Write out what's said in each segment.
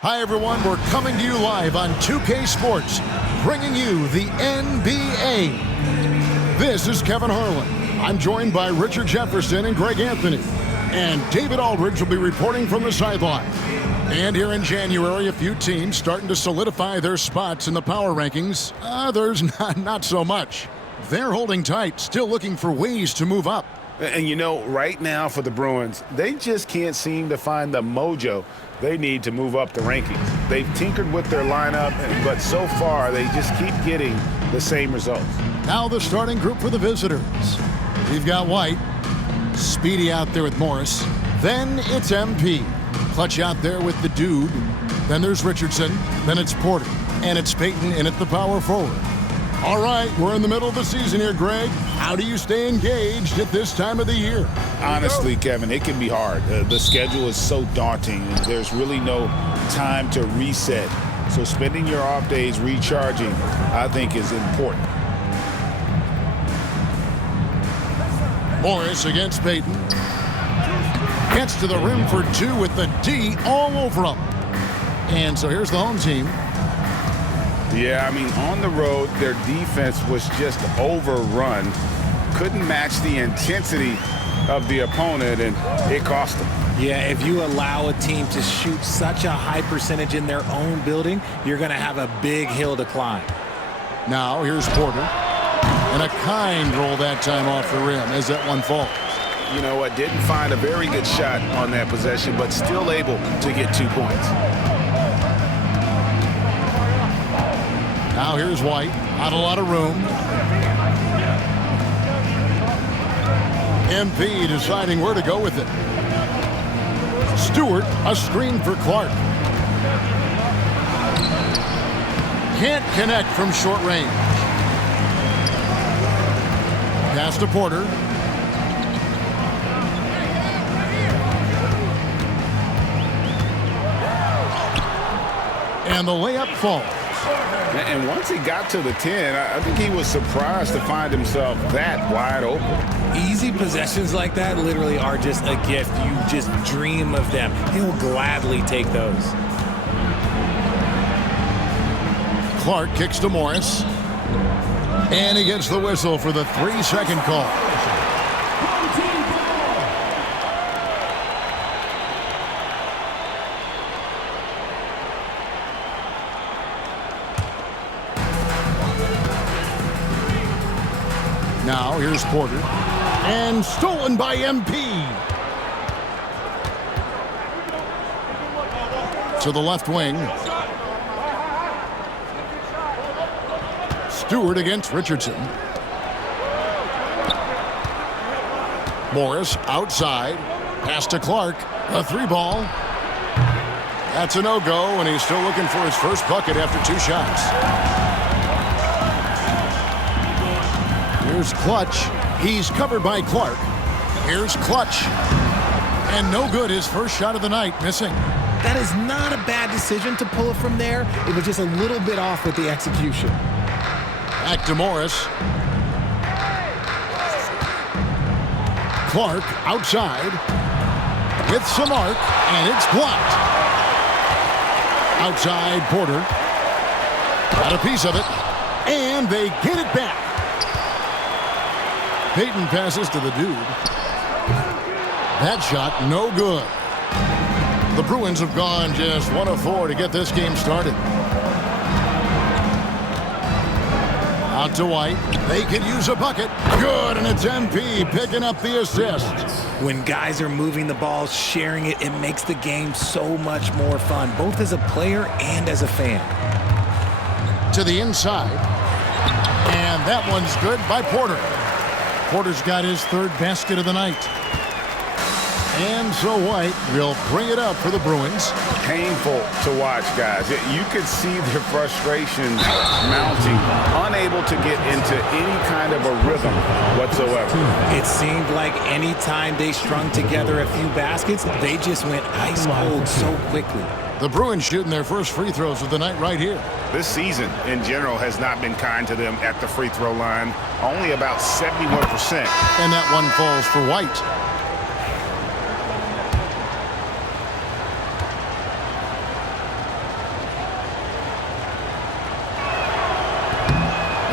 Hi, everyone. We're coming to you live on 2K Sports, bringing you the NBA. This is Kevin Harlan. I'm joined by Richard Jefferson and Greg Anthony. And David Aldridge will be reporting from the sideline. And here in January, a few teams starting to solidify their spots in the power rankings. Others, not so much. They're holding tight, still looking for ways to move up. And you know, right now for the Bruins, they just can't seem to find the mojo they need to move up the rankings. They've tinkered with their lineup, but so far they just keep getting the same results. Now the starting group for the visitors. We've got White, Speedy out there with Morris. Then it's MP. Clutch out there with the dude. Then there's Richardson. Then it's Porter. And it's Payton in at the power forward. All right, we're in the middle of the season here, Greg. How do you stay engaged at this time of the year? Honestly, Kevin, it can be hard. The schedule is so daunting. There's really no time to reset. So spending your off days recharging, I think, is important. Morris against Payton. Gets to the rim for two with the D all over him. And so here's the home team. Yeah, I mean, on the road, their defense was just overrun. Couldn't match the intensity of the opponent, and it cost them. Yeah, if you allow a team to shoot such a high percentage in their own building, you're going to have a big hill to climb. Now here's Porter. And a kind roll that time off the rim as that one falls. You know what? Didn't find a very good shot on that possession, but still able to get 2 points. Now here's White. Not a lot of room. MP deciding where to go with it. Stewart, a screen for Clark. Can't connect from short range. Pass to Porter. And the layup falls. And once he got to the 10, I think he was surprised to find himself that wide open. Easy possessions like that literally are just a gift. You just dream of them. He'll gladly take those. Clark kicks to Morris. And he gets the whistle for the 3-second call. Now here's Porter. And stolen by MP. To the left wing. Stewart against Richardson. Morris outside. Pass to Clark. A 3-ball. That's a no-go, and he's still looking for his first bucket after 2 shots. Here's Clutch. He's covered by Clark. Here's Clutch. And no good, his first shot of the night, missing. That is not a bad decision to pull it from there. It was just a little bit off with the execution. Back to Morris. Clark outside. With some arc, and it's blocked. Outside, Porter. Got a piece of it. And they get it back. Payton passes to the dude. That shot, no good. The Bruins have gone just 1 of 4 to get this game started. Out to White. They could use a bucket. Good, and it's MP picking up the assist. When guys are moving the ball, sharing it, it makes the game so much more fun, both as a player and as a fan. To the inside. And that one's good by Porter. Porter's got his 3rd basket of the night. And so White will bring it up for the Bruins. Painful to watch, guys. You could see their frustration mounting, unable to get into any kind of a rhythm whatsoever. It seemed like any time they strung together a few baskets, they just went ice cold so quickly. The Bruins shooting their first free throws of the night right here. This season, in general, has not been kind to them at the free throw line. Only about 71%. And that one falls for White.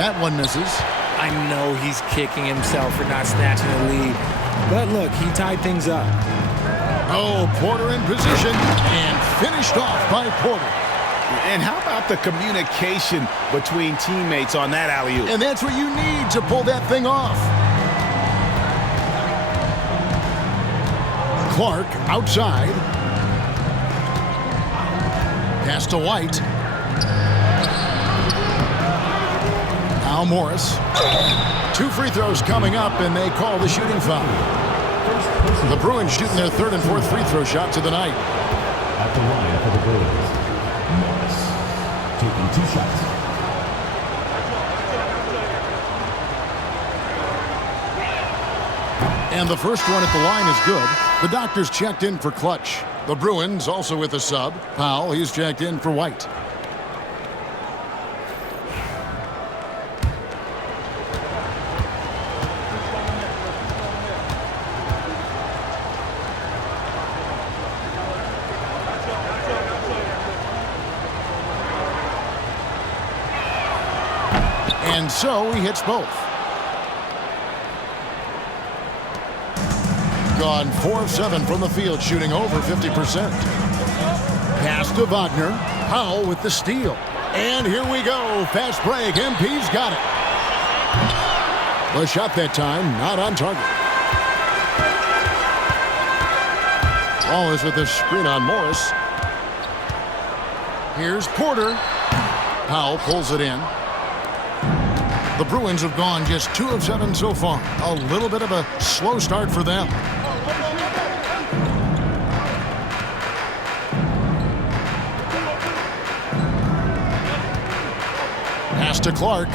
That one misses. I know he's kicking himself for not snatching the lead. But look, he tied things up. Oh, Porter in position and finished off by Porter. And how about the communication between teammates on that alley-oop? And that's what you need to pull that thing off. Clark outside. Pass to White. Now Morris. 2 free throws coming up, and they call the shooting foul. The Bruins shooting their 3rd and 4th free throw shots of the night. At the line for the Bruins, Morris taking 2 shots. And the first one at the line is good. The doctor's checked in for Clutch. The Bruins also with a sub. Powell, he's checked in for White. And so he hits both. Gone 4 of 7 from the field, shooting over 50%. Pass to Wagner. Powell with the steal. And here we go. Fast break. MP's got it. The shot that time, not on target. Wallace with the screen on Morris. Here's Porter. Powell pulls it in. The Bruins have gone just 2 of 7 so far. A little bit of a slow start for them. Pass to Clark.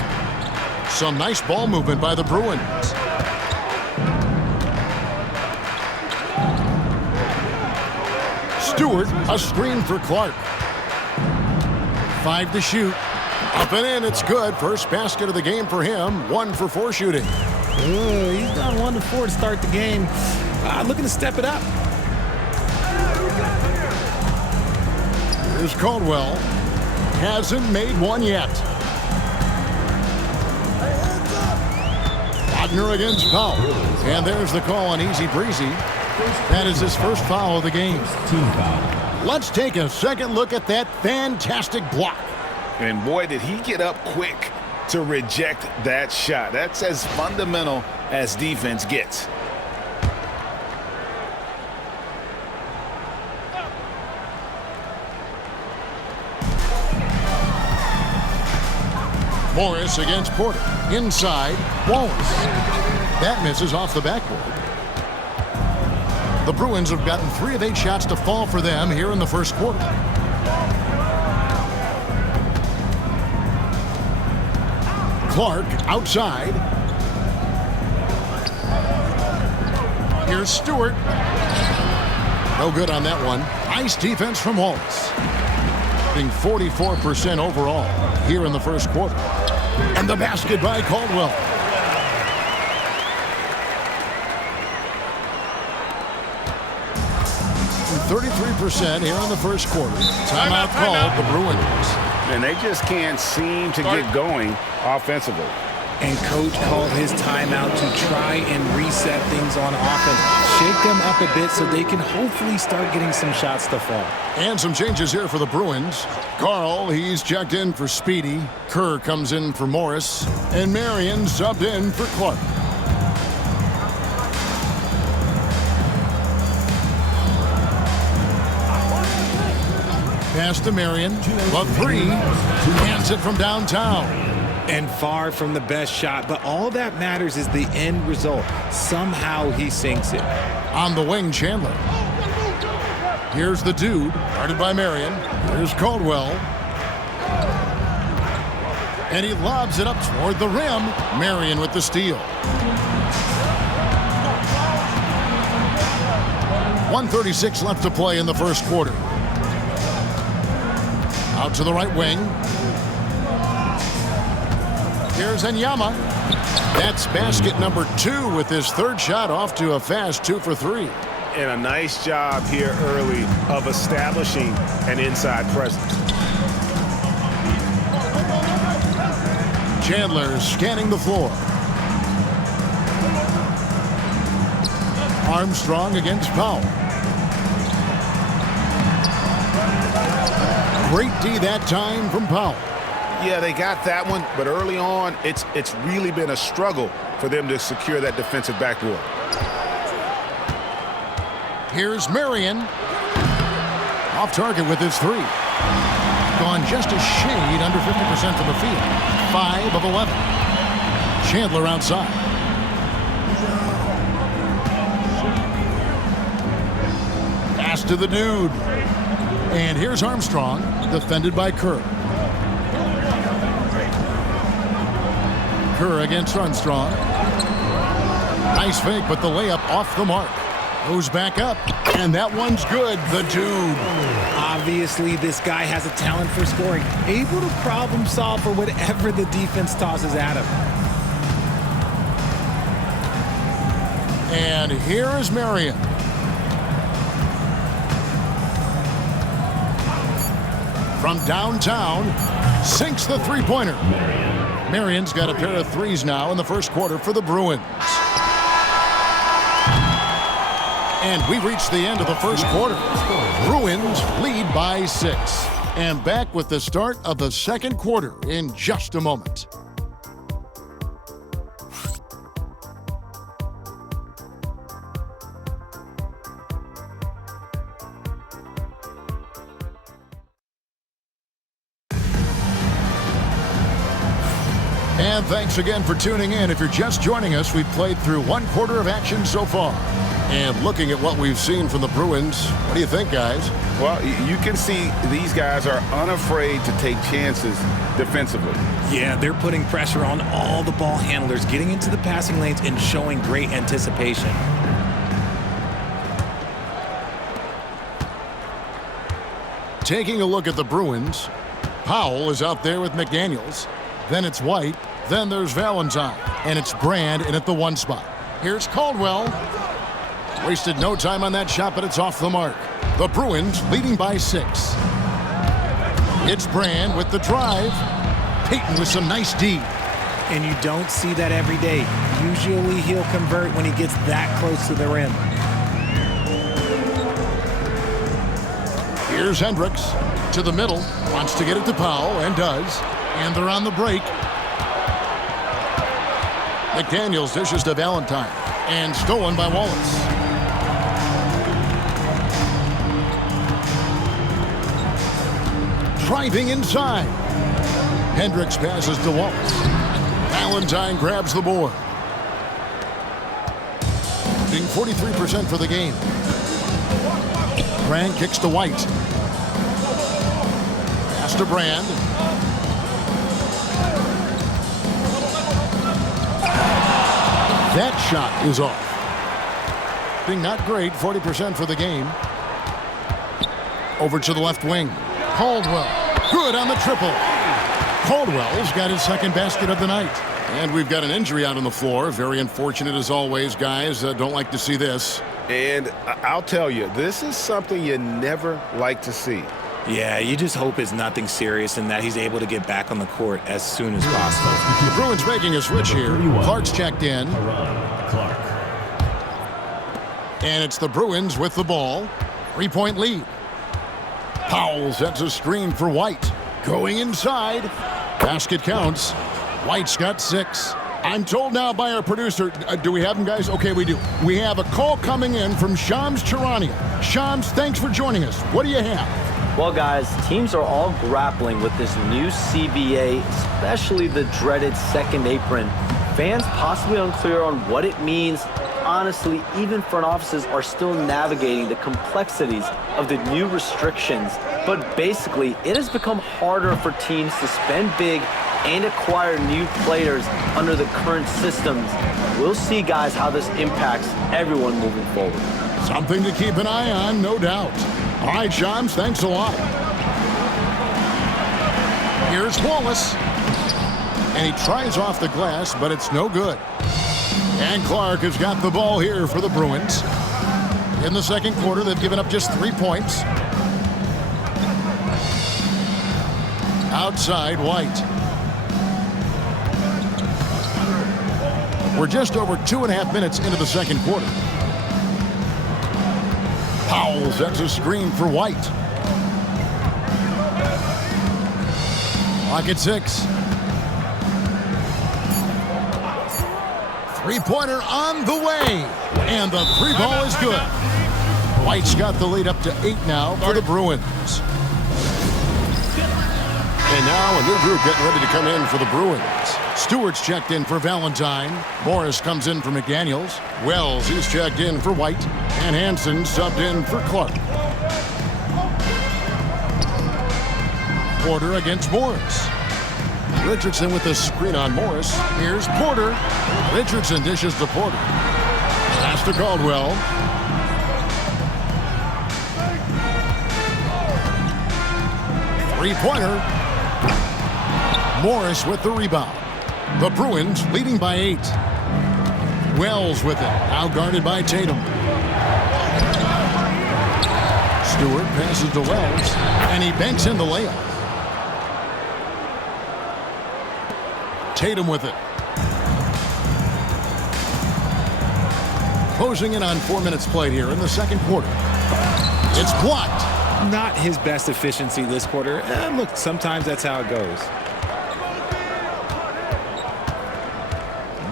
Some nice ball movement by the Bruins. Stewart, a screen for Clark. 5 to shoot. Up and in, it's good. First basket of the game for him. 1 for 4 shooting. He's gone 1 to 4 to start the game. Looking to step it up. Here's Caldwell. Hasn't made one yet. Wagner against Powell. And there's the call on Easy Breezy. That is his first foul of the game. Team foul. Let's take a second look at that fantastic block. And boy, did he get up quick to reject that shot. That's as fundamental as defense gets. Morris against Porter. Inside, Wallace. That misses off the backboard. The Bruins have gotten 3 of 8 shots to fall for them here in the first quarter. Clark outside. Here's Stewart. No good on that one. Nice defense from Wallace. Being 44% overall here in the first quarter. And the basket by Caldwell. And 33% here in the first quarter. Timeout called the Bruins. And they just can't seem to get going offensively. And coach called his timeout to try and reset things on offense. Shake them up a bit so they can hopefully start getting some shots to fall. And some changes here for the Bruins. Carl, he's checked in for Speedy. Kerr comes in for Morris. And Marion subbed in for Clark. Pass to Marion. The 3. Hands it from downtown. And far from the best shot, but all that matters is the end result. Somehow he sinks it. On the wing, Chandler. Here's the dude, guarded by Marion. Here's Caldwell. And he lobs it up toward the rim. Marion with the steal. 1:36 left to play in the first quarter. Out to the right wing. Here's Enyama. That's basket number 2 with his 3rd shot off to a fast 2 for 3. And a nice job here early of establishing an inside presence. Chandler scanning the floor. Armstrong against Powell. Great D that time from Powell. Yeah, they got that one, but early on, it's really been a struggle for them to secure that defensive backboard. Here's Marion. Off target with his three. Gone just a shade under 50% from the field. 5 of 11. Chandler outside. Pass to the dude. And here's Armstrong, defended by Kerr. Kerr against Armstrong. Nice fake, but the layup off the mark. Goes back up, and that one's good. The dude. Obviously, this guy has a talent for scoring. Able to problem solve for whatever the defense tosses at him. And here is Marion. From downtown, sinks the three-pointer. Marion's got a pair of threes now in the first quarter for the Bruins. And we reached the end of the first quarter. Bruins lead by 6. And back with the start of the second quarter in just a moment. And thanks again for tuning in. If you're just joining us, we've played through one quarter of action so far. And looking at what we've seen from the Bruins, what do you think, guys? Well, you can see these guys are unafraid to take chances defensively. Yeah, they're putting pressure on all the ball handlers, getting into the passing lanes and showing great anticipation. Taking a look at the Bruins, Powell is out there with McDaniels. Then it's White. Then there's Valentine. And it's Brand in at the 1 spot. Here's Caldwell. Wasted no time on that shot, but it's off the mark. The Bruins leading by 6. It's Brand with the drive. Payton with some nice D. And you don't see that every day. Usually he'll convert when he gets that close to the rim. Here's Hendricks to the middle. Wants to get it to Powell and does. And they're on the break. McDaniels dishes to Valentine. And stolen by Wallace. Driving inside. Hendricks passes to Wallace. Valentine grabs the board. Being 43% for the game. Brand kicks to White. Pass to Brand. That shot is off. Being not great, 40% for the game. Over to the left wing. Caldwell, good on the triple. Caldwell's got his second basket of the night. And we've got an injury out on the floor. Very unfortunate as always, guys. Don't like to see this. And I'll tell you, this is something you never like to see. Yeah, you just hope it's nothing serious and that he's able to get back on the court as soon as possible. The Bruins making a switch here. Clark's checked in. Clark. And it's the Bruins with the ball. 3-point lead. Powell sets a screen for White. Going inside. Basket counts. White's got 6. I'm told now by our producer, do we have him, guys? Okay, we do. We have a call coming in from Shams Charania. Shams, thanks for joining us. What do you have? Well, guys, teams are all grappling with this new CBA, especially the dreaded second apron. Fans possibly unclear on what it means. Honestly, even front offices are still navigating the complexities of the new restrictions. But basically, it has become harder for teams to spend big and acquire new players under the current systems. We'll see, guys, how this impacts everyone moving forward. Something to keep an eye on, no doubt. All right, Shams, thanks a lot. Here's Wallace. And he tries off the glass, but it's no good. And Clark has got the ball here for the Bruins. In the second quarter, they've given up just 3 points. Outside, White. We're just over 2.5 minutes into the second quarter. Powell sets a screen for White. Clock at 6. Three-pointer on the way. And the three ball is good. White's got the lead up to 8 now for the Bruins. And now a new group getting ready to come in for the Bruins. Stewart's checked in for Valentine. Morris comes in for McDaniels. Wells, he's checked in for White. And Hansen subbed in for Clark. Porter against Morris. Richardson with the screen on Morris. Here's Porter. Richardson dishes to Porter. Pass to Caldwell. Three-pointer. Morris with the rebound. The Bruins leading by 8. Wells with it. Now guarded by Tatum. Stewart passes to Wells. And he banks in the layup. Tatum with it. Closing in on 4 minutes played here in the second quarter. It's blocked. Not his best efficiency this quarter. Look, sometimes that's how it goes.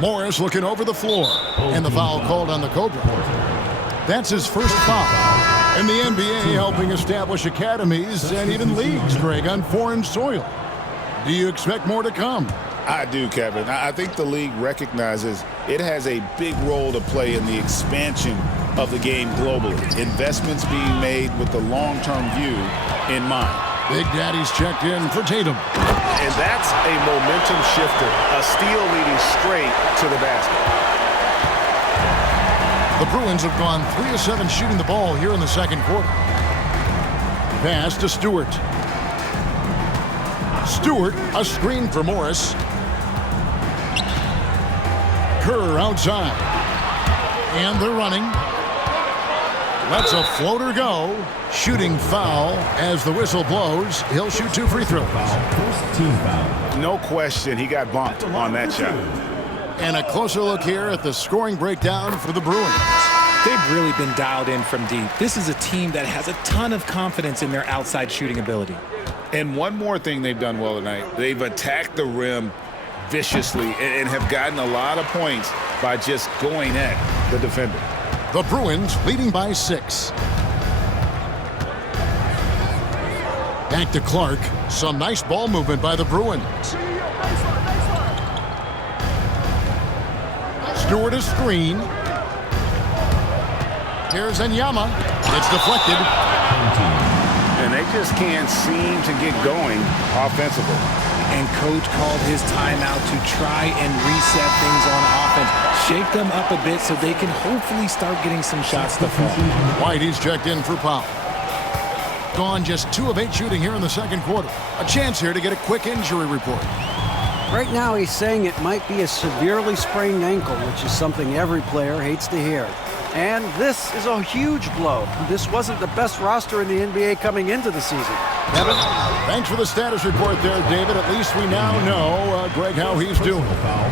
Morris looking over the floor. And the foul called on the Cobra. That's his first foul. And the NBA helping establish academies and even leagues, Greg, on foreign soil. Do you expect more to come? I do, Kevin. I think the league recognizes it has a big role to play in the expansion of the game globally. Investments being made with the long-term view in mind. Big Daddy's checked in for Tatum. And that's a momentum shifter. A steal leading straight to the basket. The Bruins have gone 3 of 7 shooting the ball here in the second quarter. Pass to Stewart. Stewart, a screen for Morris. Kerr outside. And they're running. Lets a floater go. Shooting foul as the whistle blows. He'll shoot 2 free throws. First team foul. No question, he got bumped on that shot. And a closer look here at the scoring breakdown for the Bruins. They've really been dialed in from deep. This is a team that has a ton of confidence in their outside shooting ability. And one more thing they've done well tonight. They've attacked the rim viciously and have gotten a lot of points by just going at the defender. The Bruins leading by 6. Back to Clark. Some nice ball movement by the Bruins. Stewart a screen. Here's Enyama. It's deflected. And they just can't seem to get going offensively. And coach called his timeout to try and reset things on offense. Shake them up a bit so they can hopefully start getting some shots to fall. White, he's checked in for Powell. Gone just 2 of 8 shooting here in the second quarter. A chance here to get a quick injury report. Right now he's saying it might be a severely sprained ankle, which is something every player hates to hear. And this is a huge blow. This wasn't the best roster in the NBA coming into the season. Kevin, thanks for the status report there, David. At least we now know, Greg, how he's doing.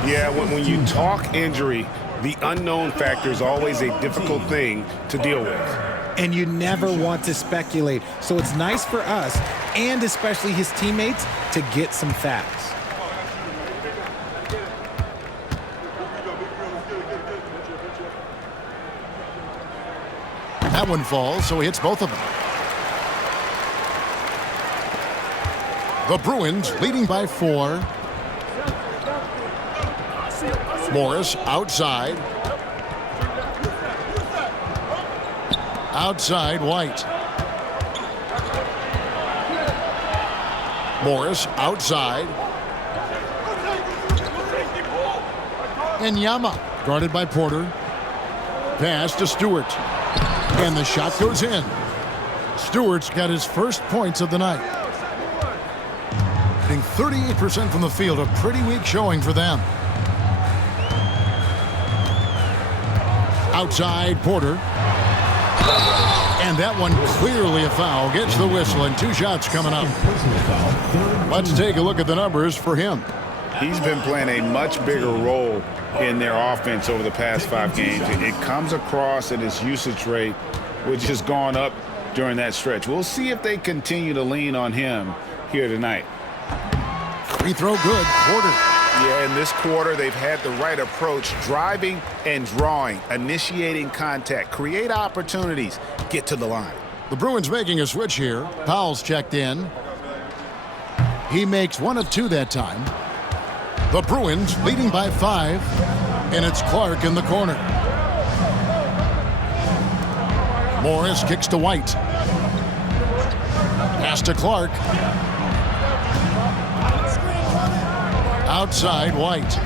Yeah, when you talk injury, the unknown factor is always a difficult thing to deal with. And you never want to speculate. So it's nice for us, and especially his teammates, to get some facts. That one falls, so he hits both of them. The Bruins leading by 4. Morris outside. Outside, White. Morris outside. Enyama guarded by Porter. Pass to Stewart. And the shot goes in. Stewart's got his first points of the night. Hitting 38% from the field, a pretty weak showing for them. Outside, Porter. And that one clearly a foul. Gets the whistle and 2 shots coming up. Let's take a look at the numbers for him. He's been playing a much bigger role in their offense over the past 5 games. It comes across at his usage rate, which has gone up during that stretch. We'll see if they continue to lean on him here tonight. Free throw good. Porter. Yeah, in this quarter, they've had the right approach, driving and drawing, initiating contact, create opportunities, get to the line. The Bruins making a switch here. Powell's checked in. He makes 1 of 2 that time. The Bruins leading by 5, and it's Clark in the corner. Morris kicks to White. Pass to Clark. Outside White.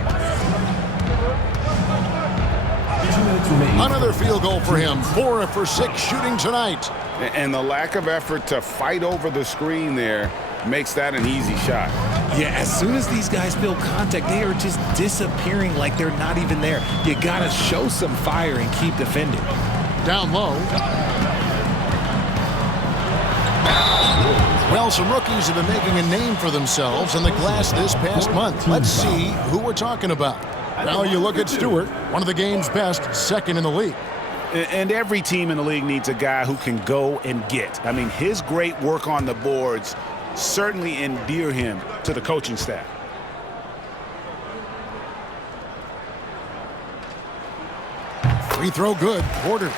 Another field goal for him. 4 for 6 shooting tonight. And the lack of effort to fight over the screen there makes that an easy shot. Yeah, as soon as these guys feel contact, they are just disappearing like they're not even there. You got to show some fire and keep defending. Down low. Well, some rookies have been making a name for themselves in the glass this past month. Let's see who we're talking about. Now you look at Stewart, one of the game's best, second in the league. And every team in the league needs a guy who can go and get. I mean, his great work on the boards certainly endear him to the coaching staff. Free throw good. Porter.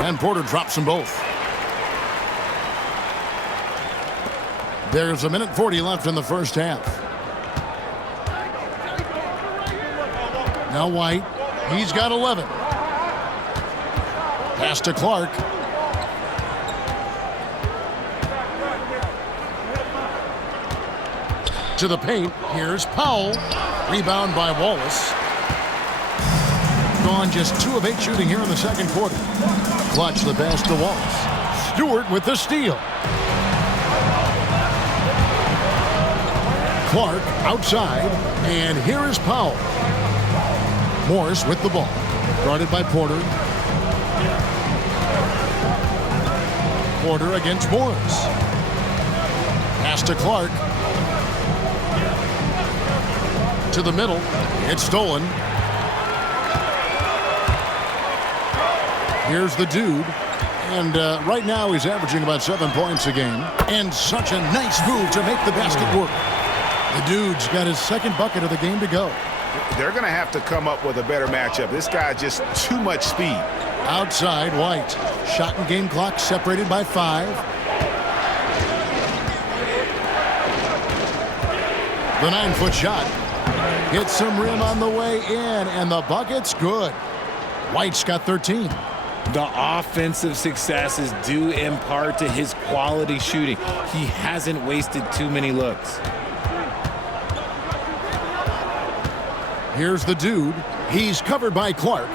And Porter drops them both. There's 1:40 left in the first half. Now White. He's got 11. Pass to Clark. To the paint. Here's Powell. Rebound by Wallace. Gone just 2 of 8 shooting here in the second quarter. Clutch the pass to Wallace. Stewart with the steal. Clark outside, and here is Powell. Morris with the ball. Guarded by Porter. Porter against Morris. Pass to Clark. To the middle. It's stolen. Here's the dude. And right now he's averaging about 7 points a game. And such a nice move to make the basket work. The dude's got his second bucket of the game to go. They're going to have to come up with a better matchup. This guy just too much speed. Outside White. Shot and game clock separated by 5. The 9-foot shot. Hits some rim on the way in, and the bucket's good. White's got 13. The offensive success is due in part to his quality shooting. He hasn't wasted too many looks. Here's the dude. He's covered by Clark.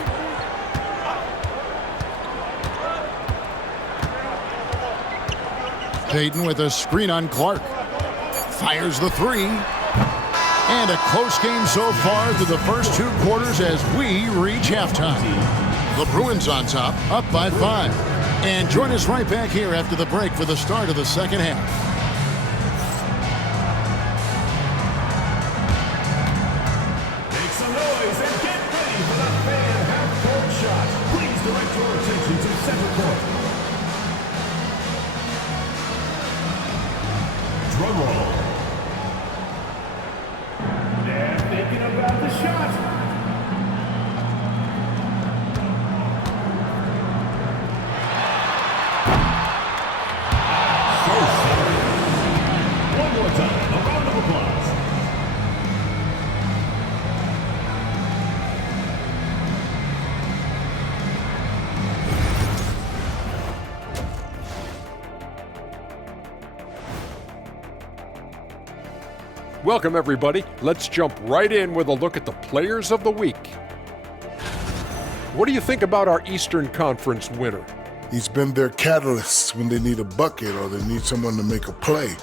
Payton with a screen on Clark. Fires the 3. And a close game so far through the first 2 quarters as we reach halftime. The Bruins on top, up by 5. And join us right back here after the break for the start of the second half. Make some noise and get ready for the fan half-court shot. Please direct your attention to center court. Drum roll. They're thinking about the shot. One more time, a round of applause. Welcome, everybody. Let's jump right in with a look at the Players of the Week. What do you think about our Eastern Conference winner? He's been their catalyst when they need a bucket or they need someone to make a play.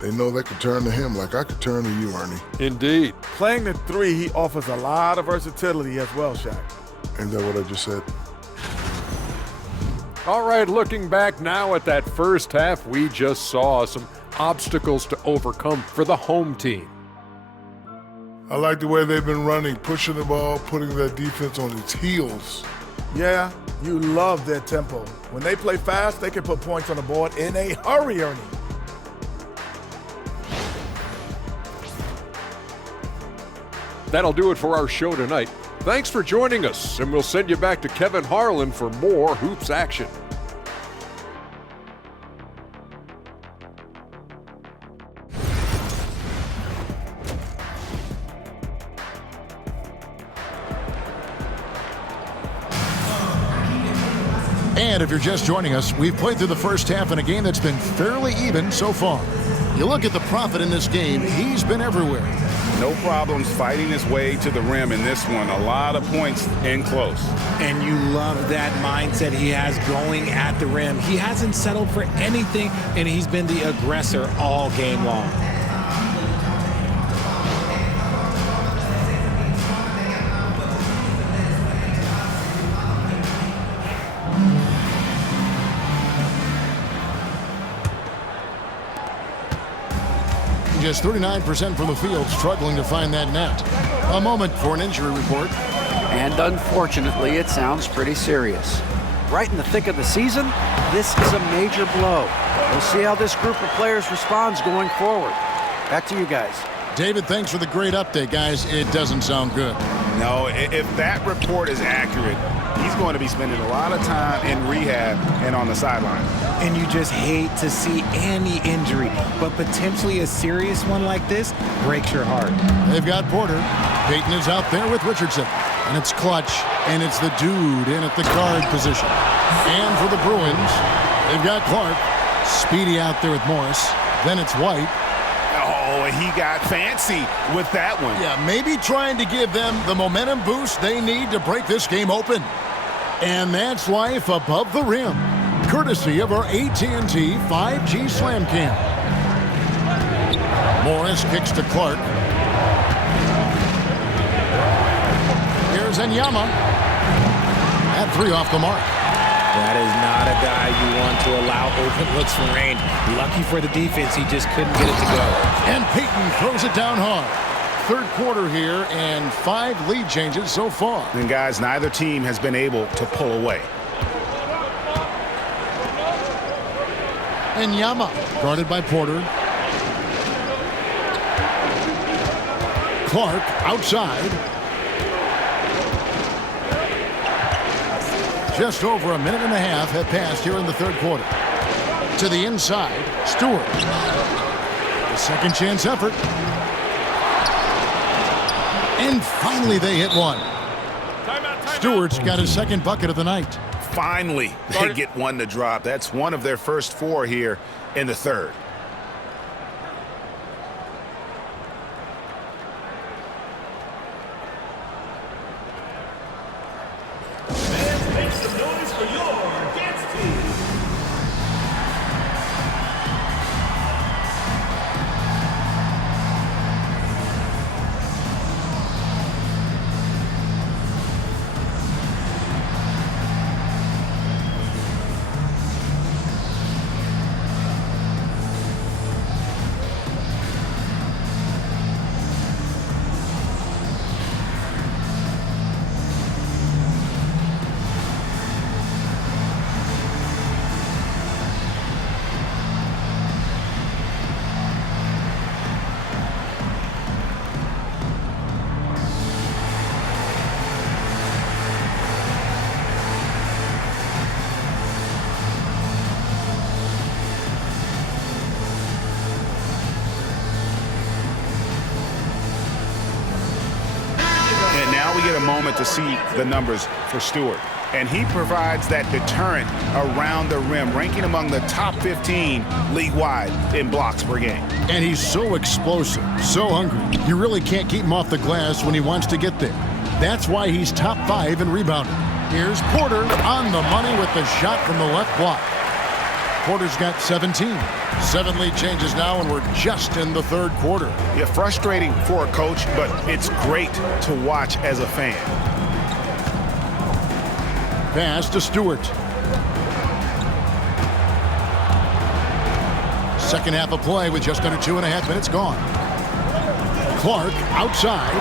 They know they can turn to him like I could turn to you, Ernie. Indeed. Playing the 3, he offers a lot of versatility as well, Shaq. Ain't that what I just said? All right, looking back now at that first half, we just saw some obstacles to overcome for the home team. I like the way they've been running, pushing the ball, putting that defense on its heels. Yeah, you love their tempo. When they play fast, they can put points on the board in a hurry, Ernie. That'll do it for our show tonight. Thanks for joining us, and we'll send you back to Kevin Harlan for more hoops action. And if you're just joining us, we've played through the first half in a game that's been fairly even so far. You look at the Prophet in this game, he's been everywhere. No problems fighting his way to the rim in this one. A lot of points in close. And you love that mindset he has going at the rim. He hasn't settled for anything, and he's been the aggressor all game long. Just 39% from the field, struggling to find that net. A moment for an injury report. And unfortunately, it sounds pretty serious. Right in the thick of the season, this is a major blow. We'll see how this group of players responds going forward. Back to you guys. David, thanks for the great update, guys. It doesn't sound good. No, if that report is accurate, he's going to be spending a lot of time in rehab and on the sideline. And you just hate to see any injury, but potentially a serious one like this breaks your heart. They've got Porter. Peyton is out there with Richardson. And it's clutch, and it's the dude in at the guard position. And for the Bruins, they've got Clark. Speedy out there with Morris. Then it's White. Oh, he got fancy with that one. Yeah, maybe trying to give them the momentum boost they need to break this game open. And that's life above the rim, courtesy of our AT&T 5G Slam Cam. Morris kicks to Clark. Here's Enyama. At 3 off the mark. That is not a guy you want to allow open looks from range. Lucky for the defense, he just couldn't get it to go. And Peyton throws it down hard. Third quarter here and 5 lead changes so far. And guys, neither team has been able to pull away. Enyama guarded by Porter. Clark outside. Just over a minute and a half have passed here in the third quarter. To the inside, Stewart. The second chance effort. And finally they hit one. Stewart's got his second bucket of the night. Finally, they get one to drop. That's one of their first 4 here in the third. Make some noise for your dance team. We get a moment to see the numbers for Stewart. And he provides that deterrent around the rim, ranking among the top 15 league-wide in blocks per game. And he's so explosive, so hungry. You really can't keep him off the glass when he wants to get there. That's why he's top 5 in rebounding. Here's Porter on the money with the shot from the left block. Porter's got 17. 7 lead changes now, and we're just in the third quarter. Yeah, frustrating for a coach, but it's great to watch as a fan. Pass to Stewart. Second half of play with just under 2.5 minutes gone. Clark outside,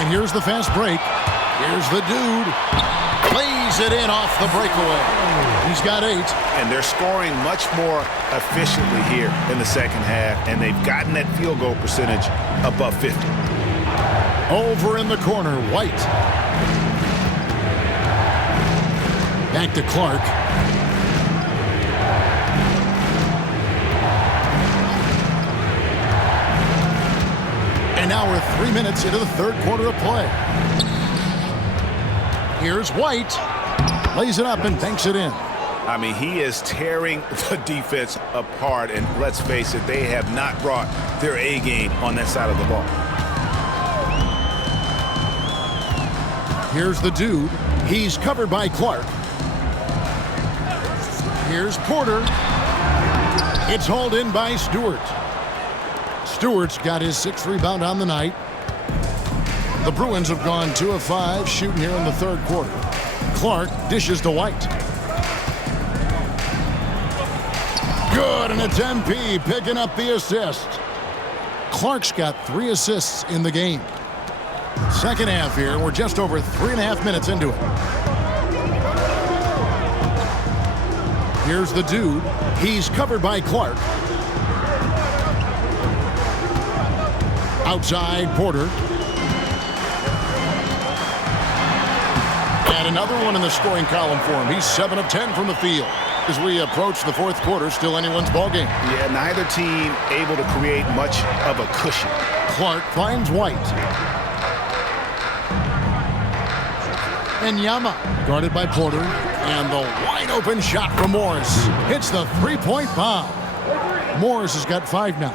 and here's the fast break. Here's the dude. Lays it in off the breakaway. He's got 8. And they're scoring much more efficiently here in the second half, and they've gotten that field goal percentage above 50. Over in the corner, White. Back to Clark. And now we're 3 minutes into the third quarter of play. Here's White. Lays it up and banks it in. I mean, he is tearing the defense apart, and let's face it, they have not brought their A game on that side of the ball. Here's the dude. He's covered by Clark. Here's Porter. It's hauled in by Stewart. Stewart's got his 6th rebound on the night. The Bruins have gone 2 of 5 shooting here in the third quarter. Clark dishes to White. Good, and it's MP picking up the assist. Clark's got 3 assists in the game. Second half here, we're just over 3.5 minutes into it. Here's the dude. He's covered by Clark. Outside, Porter. And another one in the scoring column for him. He's 7 of 10 from the field. As we approach the fourth quarter, still anyone's ballgame. Yeah, neither team able to create much of a cushion. Clark finds White. And Yama guarded by Porter. And the wide open shot from Morris. Hits the three-point bomb. Morris has got 5 now.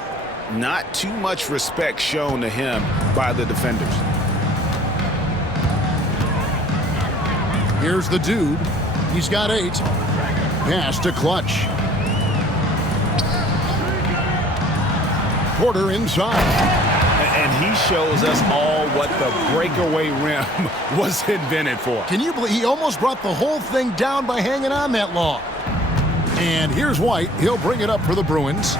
Not too much respect shown to him by the defenders. Here's the dude. He's got 8. Pass to Clutch. Porter inside. And he shows us all what the breakaway rim was invented for. Can you believe he almost brought the whole thing down by hanging on that long? And here's White. He'll bring it up for the Bruins.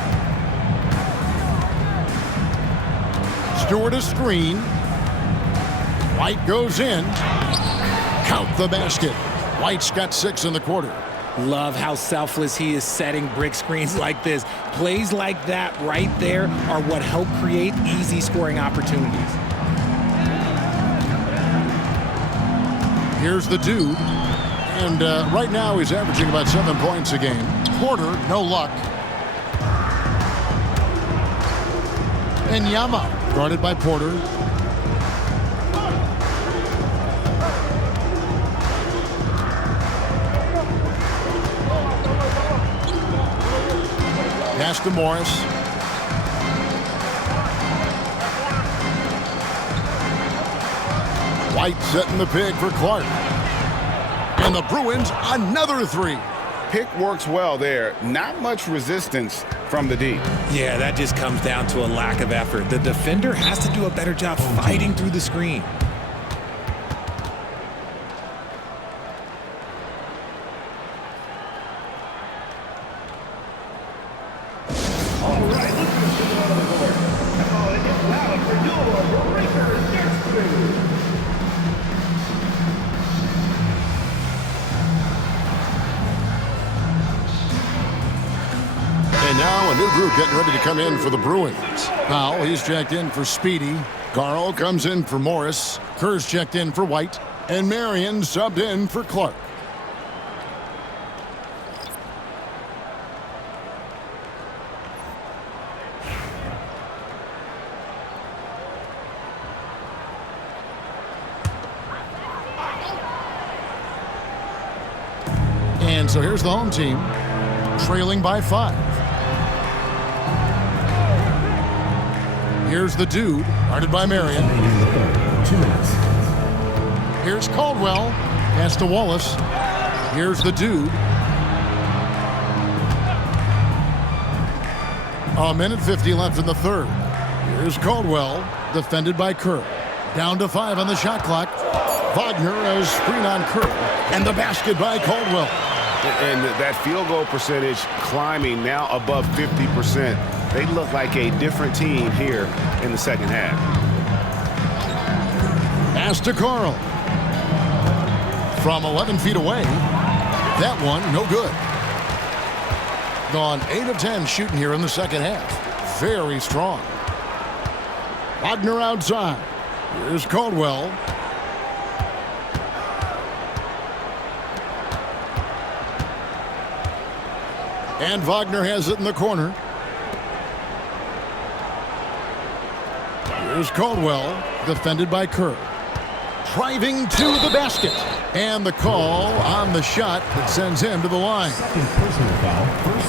Stewart a screen. White goes in. Count the basket. White's got 6 in the quarter. Love how selfless he is setting brick screens like this. Plays like that right there are what help create easy scoring opportunities. Here's the dude. And right now he's averaging about 7 points a game. Porter, no luck. And Yama, guarded by Porter. Pass to Morris. White setting the pick for Clark. And the Bruins, another 3. Pick works well there. Not much resistance from the D. Yeah, that just comes down to a lack of effort. The defender has to do a better job fighting through the screen. And now a new group getting ready to come in for the Bruins. Powell, he's checked in for Speedy. Carl comes in for Morris. Kerr's checked in for White. And Marion subbed in for Clark. And so here's the home team, trailing by 5. Here's the dude, guarded by Marion. Here's Caldwell, pass to Wallace. Here's the dude. A minute 50 left in the third. Here's Caldwell, defended by Kerr. Down to 5 on the shot clock. Wagner has screen on Kerr. And the basket by Caldwell. And that field goal percentage climbing now above 50%. They look like a different team here in the second half. Pass to Carl. From 11 feet away. That one, no good. Gone 8 of 10 shooting here in the second half. Very strong. Wagner outside. Here's Caldwell. And Wagner has it in the corner. Here's Caldwell, defended by Kerr. Driving to the basket. And the call on the shot that sends him to the line.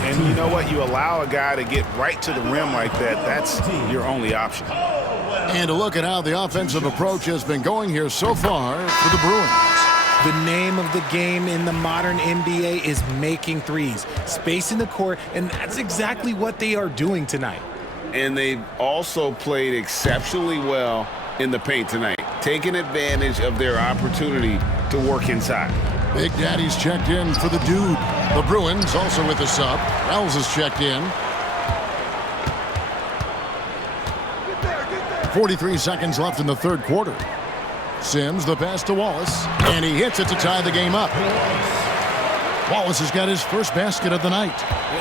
And you know what? You allow a guy to get right to the rim like that, that's your only option. And a look at how the offensive approach has been going here so far for the Bruins. The name of the game in the modern NBA is making threes, spacing the court, and that's exactly what they are doing tonight. And they've also played exceptionally well in the paint tonight, taking advantage of their opportunity to work inside. Big Daddy's checked in for the dude. The Bruins also with a sub. Wells is checked in. 43 seconds left in the third quarter. Sims, the pass to Wallace, and he hits it to tie the game up. Wallace has got his first basket of the night.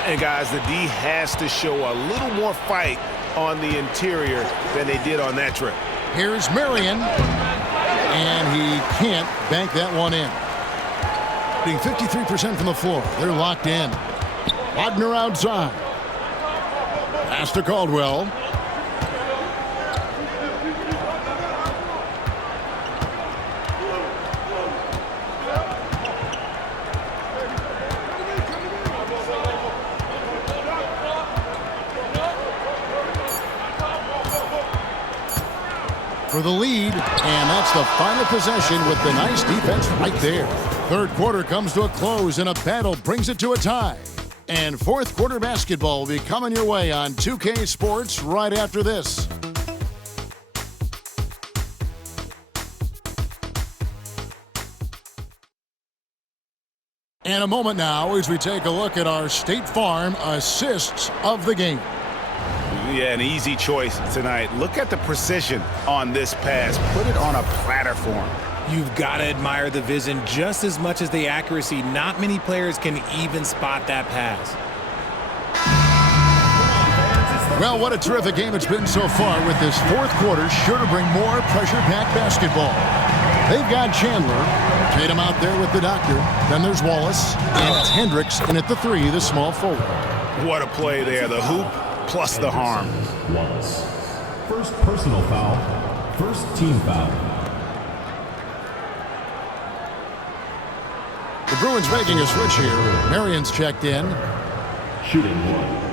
And guys, the D has to show a little more fight on the interior than they did on that trip. Here's Marion, and he can't bank that one in. Being 53% from the floor, they're locked in. Wagner outside. Pass to Caldwell. For the lead, and that's the final possession with the nice defense right there. Third quarter comes to a close, and a battle brings it to a tie. And fourth quarter basketball will be coming your way on 2K Sports right after this. And a moment now as we take a look at our State Farm assists of the game. Yeah, an easy choice tonight. Look at the precision on this pass. Put it on a platter for him. You've got to admire the vision just as much as the accuracy. Not many players can even spot that pass. Well, what a terrific game it's been so far, with this fourth quarter sure to bring more pressure-packed basketball. They've got Chandler, Tatum out there with the doctor. Then there's Wallace and Hendricks in at the three, the small forward. What a play there. The hoop plus the harm. Wallace. First personal foul. First team foul. The Bruins making a switch here. Marion's checked in. Shooting one.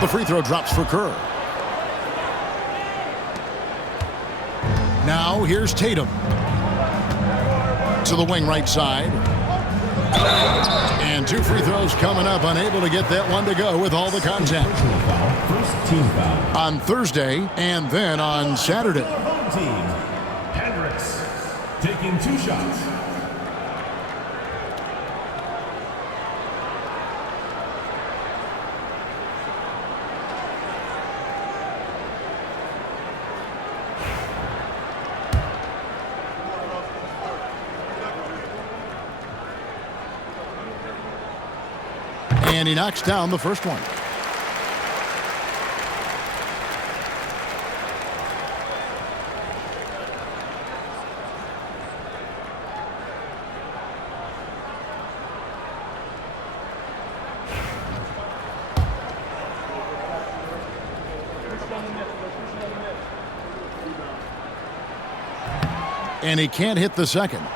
The free throw drops for Kerr. Now here's Tatum. To the wing right side. And two free throws coming up. Unable to get that one to go with all the contact. First team foul. On Thursday and then on Saturday. Home team. Hendricks taking 2 shots. And he knocks down the first one. And he can't hit the second.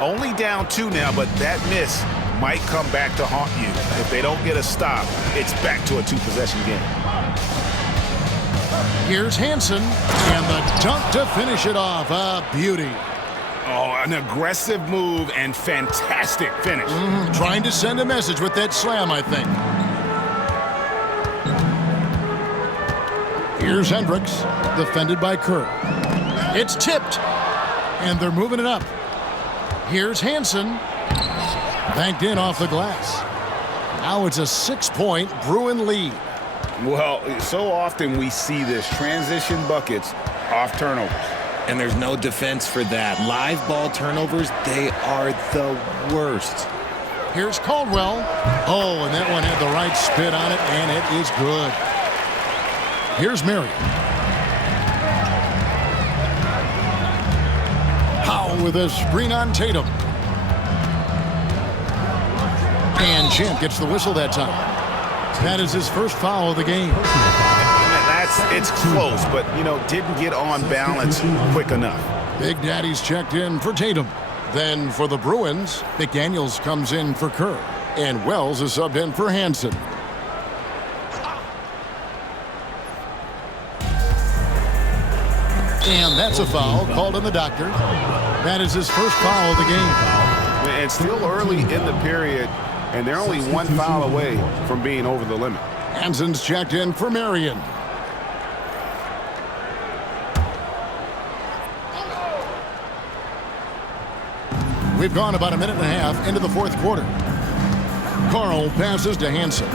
Only down 2 now, but that miss might come back to haunt you. If they don't get a stop, it's back to a two-possession game. Here's Hansen, and the dunk to finish it off. A beauty. Oh, an aggressive move and fantastic finish. Trying to send a message with that slam, I think. Here's Hendricks, defended by Kerr. It's tipped, and they're moving it up. Here's Hansen, banked in off the glass. Now it's a 6-point Bruin lead. Well, so often we see this, transition buckets off turnovers. And there's no defense for that. Live ball turnovers, they are the worst. Here's Caldwell. Oh, and that one had the right spin on it, and it is good. Here's Marion. Powell with a screen on Tatum. And Champ gets the whistle that time. That is his first foul of the game. It's close, but, didn't get on balance quick enough. Big Daddy's checked in for Tatum. Then for the Bruins, McDaniels comes in for Kerr. And Wells is subbed in for Hansen. And that's a foul called on the doctor. That is his first foul of the game. It's still early in the period, and they're only one foul away from being over the limit. Hansen's checked in for Marion. We've gone about a minute and a half into the fourth quarter. Carl passes to Hansen.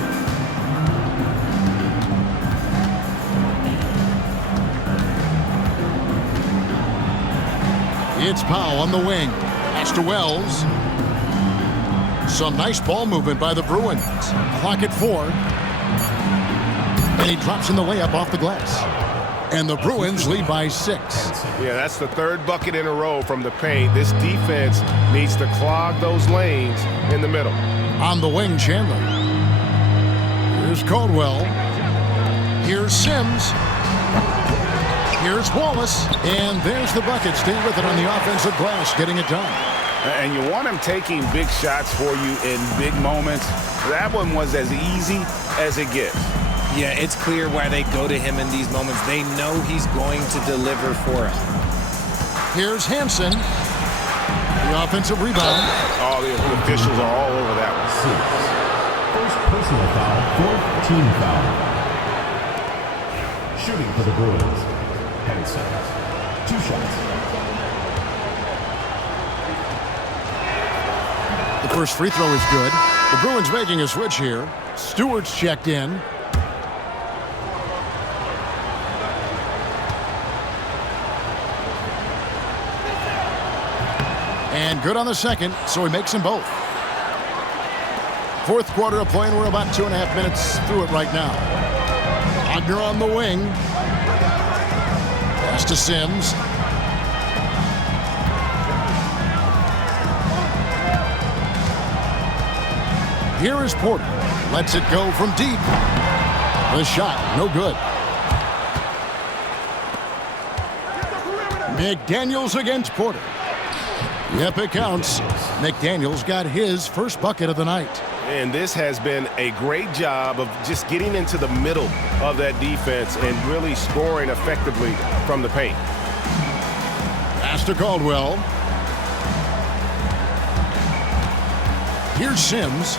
It's Powell on the wing. Pass to Wells. Some nice ball movement by the Bruins. Clock at 4. And he drops in the layup off the glass. And the Bruins lead by 6. Yeah, that's the third bucket in a row from the paint. This defense needs to clog those lanes in the middle. On the wing, Chandler. Here's Caldwell. Here's Sims. Here's Wallace. And there's the bucket. Stay with it on the offensive glass, getting it done. And you want him taking big shots for you in big moments. That one was as easy as it gets. Yeah, it's clear why they go to him in these moments. They know he's going to deliver for them. Here's Hansen. The offensive rebound. Oh, the officials are all over that one. First personal foul, fourth team foul. Shooting for the Bruins. Hansen. 2 shots. The first free throw is good. The Bruins making a switch here. Stewart's checked in. And good on the second, so he makes them both. Fourth quarter of play, and we're about 2.5 minutes through it right now. Wagner on the wing. Pass to Sims. Here is Porter. Lets it go from deep. The shot, no good. McDaniels against Porter. Yep, it counts. McDaniels got his first bucket of the night. And this has been a great job of just getting into the middle of that defense and really scoring effectively from the paint. Pass to Caldwell. Here's Sims.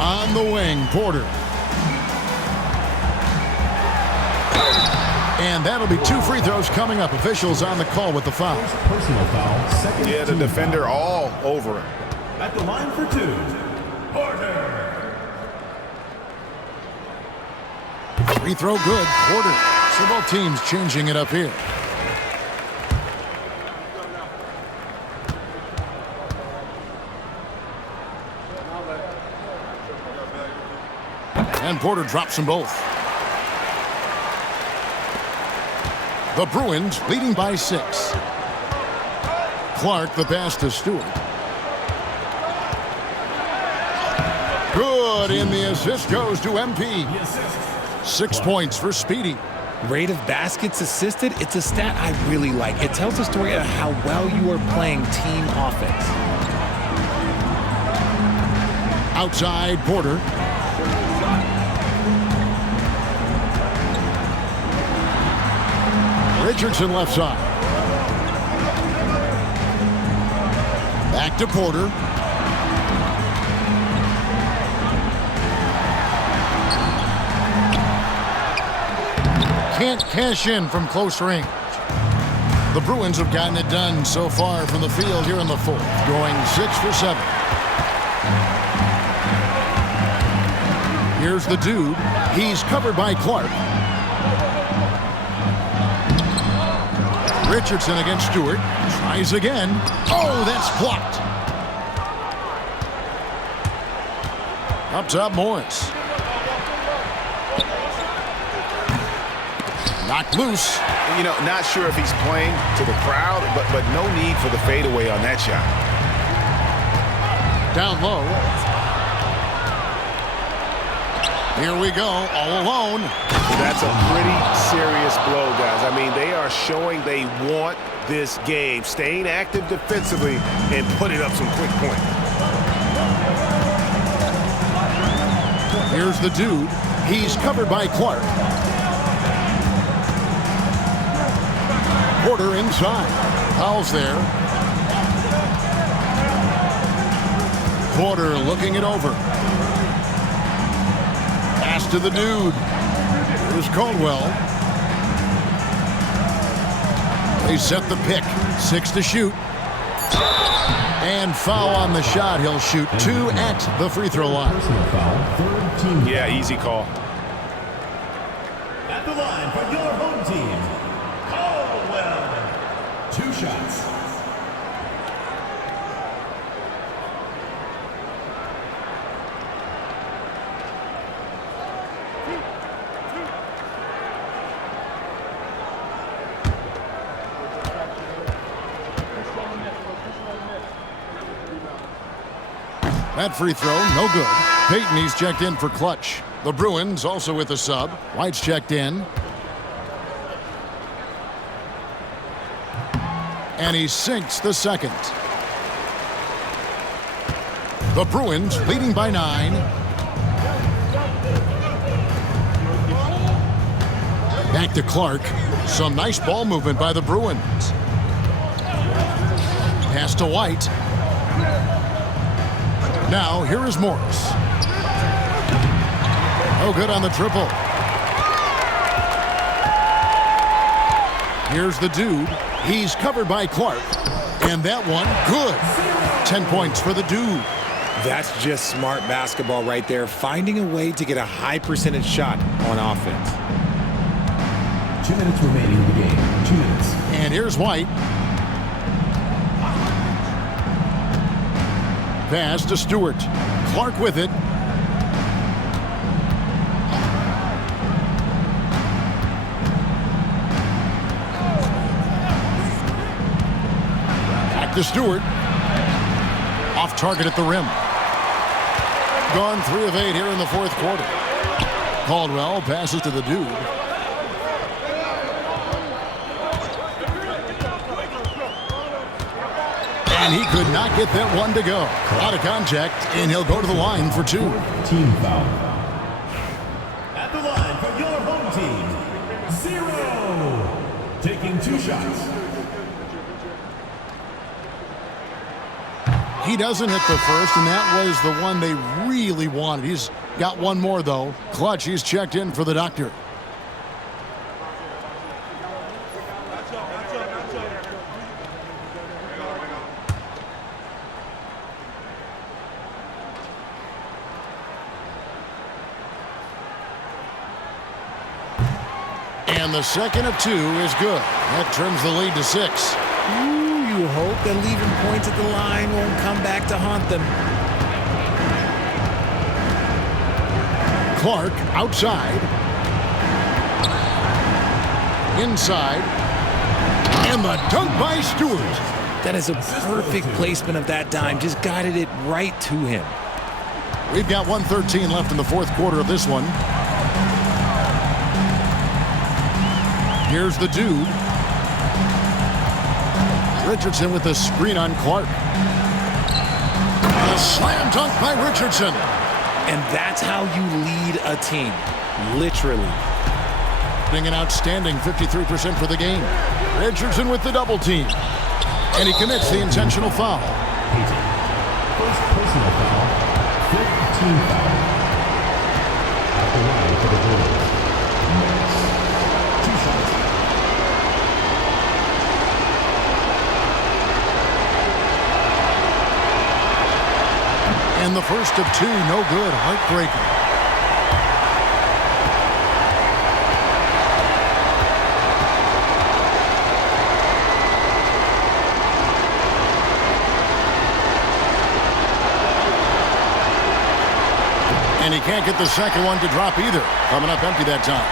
On the wing, Porter. And that'll be 2 free throws coming up. Officials on the call with the foul. Personal foul, second. Yeah, the defender all over it. At the line for 2, Porter. Free throw good, Porter. So both teams changing it up here. And Porter drops them both. The Bruins leading by 6. Clark the pass to Stewart. Good, and the assist goes to MP. 6 points for Speedy. Rate of baskets assisted, it's a stat I really like. It tells a story of how well you are playing team offense. Outside, Porter. Richardson left side. Back to Porter. Can't cash in from close range. The Bruins have gotten it done so far from the field here in the fourth, going 6 for 7. Here's the dude. He's covered by Clark. Richardson against Stewart. Tries again. Oh, that's blocked. Up top, Morris. Knocked loose. You know, not sure if he's playing to the crowd, but no need for the fadeaway on that shot. Down low. Here we go, all alone. That's a pretty serious blow, guys. I mean, they are showing they want this game, staying active defensively and putting up some quick points. Here's the dude. He's covered by Clark. Porter inside. Fouls there. Porter looking it over. Pass to the dude. Here's Caldwell. They set the pick. 6 to shoot. And foul on the shot. He'll shoot 2 at the free throw line. Yeah, easy call. At the line for your home team, Caldwell. 2 shots. That free throw, no good. Peyton, he's checked in for clutch. The Bruins also with a sub. White's checked in. And he sinks the second. The Bruins leading by 9. Back to Clark. Some nice ball movement by the Bruins. Pass to White. Now, here is Morris. Oh, good on the triple. Here's the dude. He's covered by Clark. And that one, good. 10 points for the dude. That's just smart basketball right there, finding a way to get a high percentage shot on offense. 2 minutes remaining in the game. 2 minutes. And here's White. Pass to Stewart. Clark with it. Back to Stewart. Off target at the rim. Gone 3 of 8 here in the fourth quarter. Caldwell passes to the dude. And he could not get that one to go. Out of contact, and he'll go to the line for 2. Team foul. At the line for your home team, 0. Taking 2 shots. He doesn't hit the first, and that was the one they really wanted. He's got one more, though. Clutch, he's checked in for the doctor. And the second of 2 is good. That trims the lead to 6. You hope that leaving points at the line won't come back to haunt them. Clark outside. Inside. And the dunk by Stewart. That is a perfect placement of that dime. Just guided it right to him. We've got 1:13 left in the fourth quarter of this one. Here's the dude. Richardson with the screen on Clark. A slam dunk by Richardson. And that's how you lead a team, literally. Being an outstanding 53% for the game. Richardson with the double team. And he commits the intentional foul. First personal foul, 5th team foul. At the line for the Bruins. Monarchs. 2 shots. And the first of 2, no good, heartbreaking. And he can't get the second one to drop either. Coming up empty that time.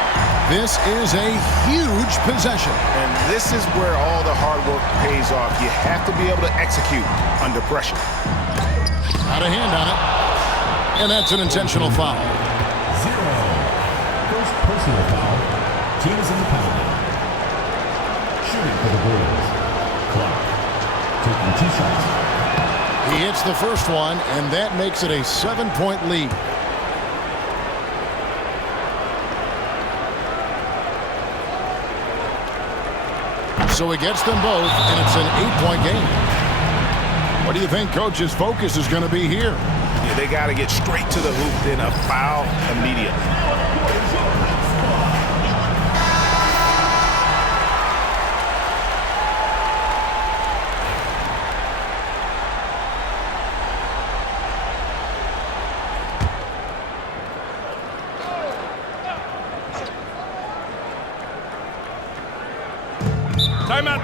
This is a huge possession. And this is where all the hard work pays off. You have to be able to execute under pressure. Out of hand on it. And that's an intentional foul. 0. First personal foul. Team is in the penalty. Shooting for the Bruins. Clark. Taking 2 shots. He hits the first one, and that makes it a 7-point lead. So he gets them both, and it's an 8-point game. What do you think Coach's focus is going to be here? Yeah, they got to get straight to the hoop, then a foul immediately.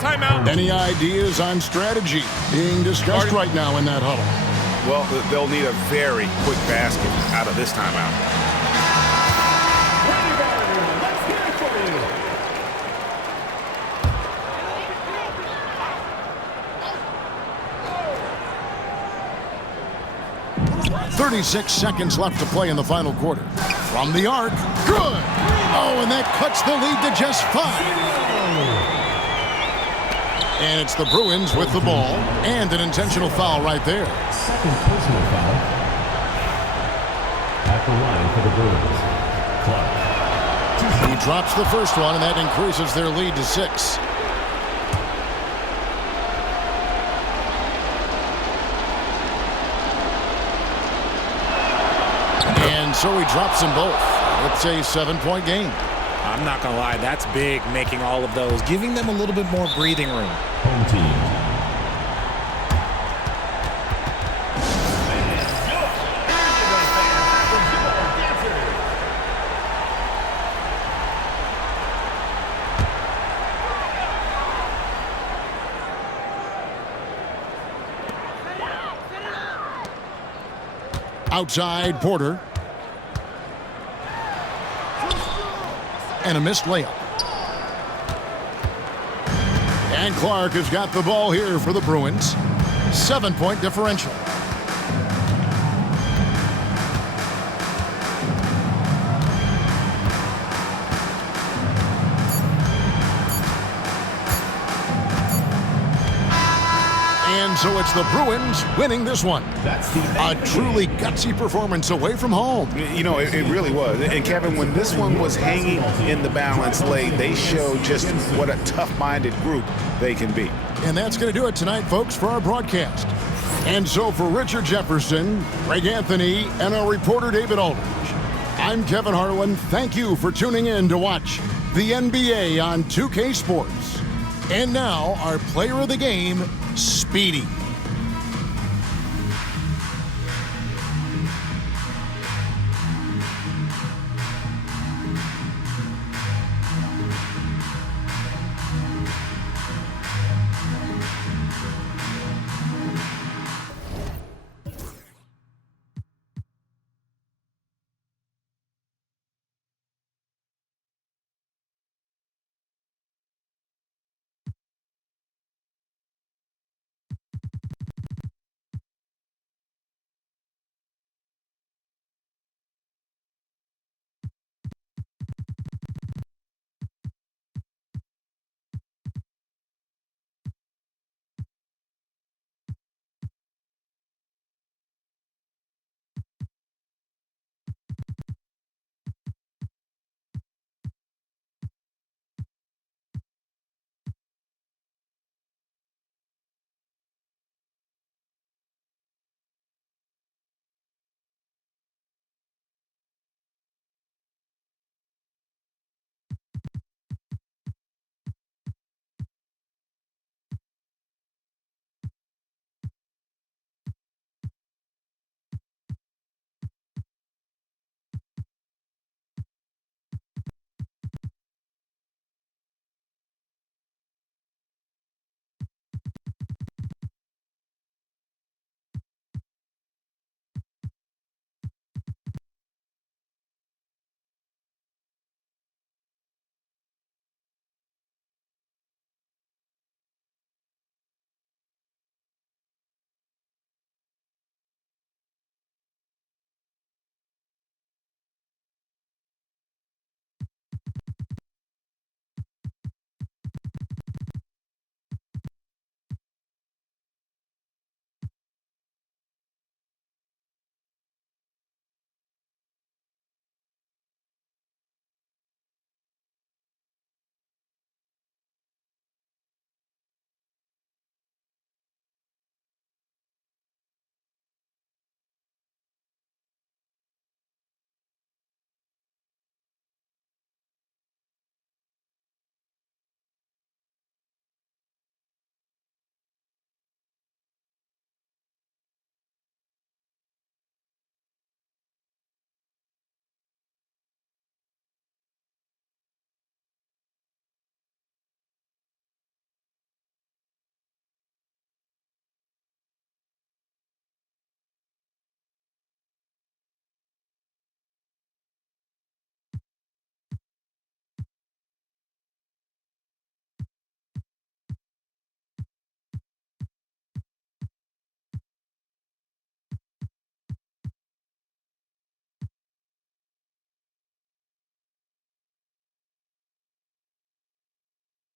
Timeout. Any ideas on strategy being discussed right now in that huddle? Well, they'll need a very quick basket out of this timeout. Let's hear it for you. 36 seconds left to play in the final quarter. From the arc, good! Oh, and that cuts the lead to just 5. And it's the Bruins with the ball, and an intentional foul right there. Second personal foul. At the line for the Bruins. Clark. He drops the first one, and that increases their lead to 6. And so he drops them both. It's a 7-point game. I'm not going to lie, that's big, making all of those, giving them a little bit more breathing room. Home team. Outside, Porter. And a missed layup. And Clark has got the ball here for the Bruins. 7-point differential. And so it's the Bruins winning this one. A truly gutsy performance away from home. You know, it really was. And Kevin, when this one was hanging in the balance late, they showed just what a tough-minded group they can be. And that's going to do it tonight, folks, for our broadcast. And so for Richard Jefferson, Greg Anthony, and our reporter David Aldridge, I'm Kevin Harlan. Thank you for tuning in to watch the NBA on 2K Sports. And now, our player of the game, Speedy.